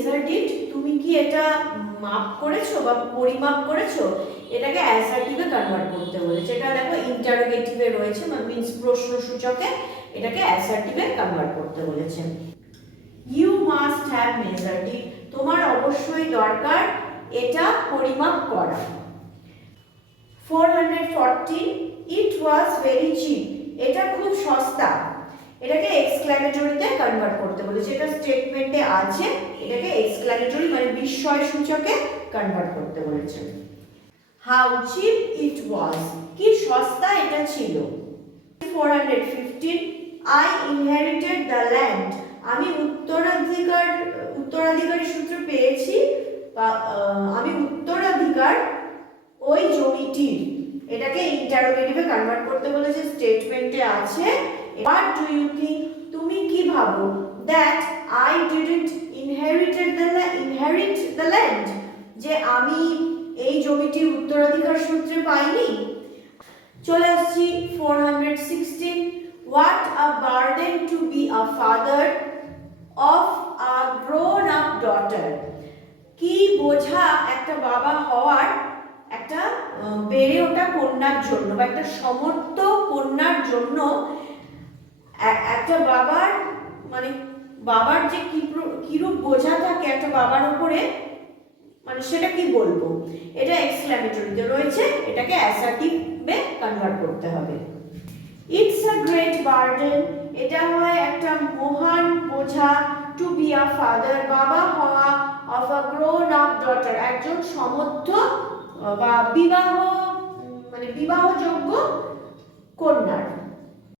Measured ইট, তুমি কি এটা মাপ করেছো বা পরিমাপ করেছো, এটাকে অ্যাসার্টিভে কনভার্ট করতে বলেছে। এটা দেখো ইন্টারোগেটিভে রয়েছে, মানে মিন্স প্রশ্নসূচকে, এটাকে অ্যাসার্টিভে কনভার্ট করতে বলেছে। ইউ মাস্ট হ্যাভ মেজার্ড ইট, তোমার অবশ্যই দরকার এটা পরিমাপ করা। 414, ইট ওয়াজ ভেরি চিপ, এটা খুব সস্তা, এটাকে এক্সক্লেমেটরিতে কনভার্ট করতে বলেছে। এটা স্টেটমেন্টে আছে, এটাকে এক্সক্লেমেটরি মানে বিস্ময় সূচকে কনভার্ট করতে বলেছে। হাউ চিপ ইট ওয়াজ, কি সস্তা এটা ছিল। 415, আই ইনহেরিটেড দ্য ল্যান্ড, আমি উত্তরাধিকারী সূত্রে পেয়েছি, আমি উত্তরাধিকার ওই জমিটির, এটাকে ইন্টারোগেটিভে কনভার্ট করতে বলেছে, স্টেটমেন্টে আছে। What do you think, তুমি কি ভাবো, that I didn't inherit the land, যে আমি এই জমিটি উত্তরাধিকার সূত্রে পাইনি। চলে আসছি 416, what a burden to be a father of a grown up daughter, কি বোঝা একটা বাবা হওয়ার একটা বেড়ে ওঠা কন্যার জন্য, বা একটা সমর্থ কন্যার জন্য। একটা বাবার মানে বাবার যে কিরূপ বোঝা থাকে একটা বাবার উপরে, মানে সেটা কি বলবো, এটা এক্সক্লেমেটরিতে রয়েছে, এটাকে অ্যাসার্টিভে কনভার্ট করতে হবে। ইটস আ গ্রেট বার্ডেন, এটা হয় একটা মহান বোঝা, টু বি আ ফাদার, বাবা হওয়া, of a grown up daughter, একজন সমর্থ বা বিবাহযোগ্য কন্যার।